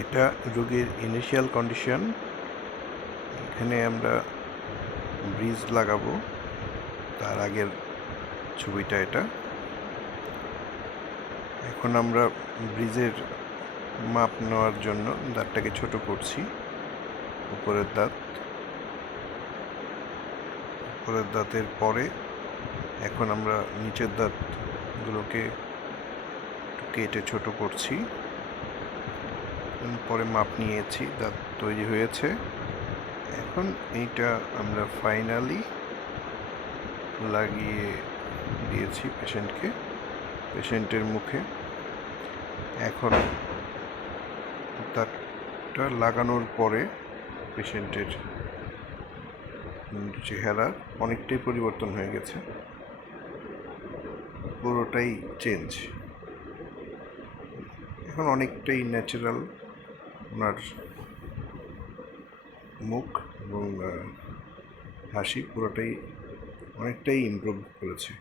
এটা রোগীর initial condition. এখানে আমরা ব্রিজ লাগাবো, তার আগের ছবিটা এটা। এখন আমরা ব্রিজের মাপ নেওয়ার জন্য দাঁতটাকে ছোট করছি। উপরের দাঁতের পরে এখন আমরা নিচের দাঁতগুলোকে কেটে ছোট করছি। পরে মাপ নিয়েছি, দাঁত তৈরি হয়েছে। এখন এইটা আমরা ফাইনালি লাগিয়ে দিয়েছি পেশেন্টের মুখে। এখন দাঁতটা লাগানোর পরে পেশেন্টের চেহারা অনেকটাই পরিবর্তন হয়ে গেছে, পুরোটাই চেঞ্জ। এখন অনেকটাই ন্যাচারাল ওনার মুখ এবং হাসি পুরোটাই অনেকটাই ইমপ্রুভ করেছে।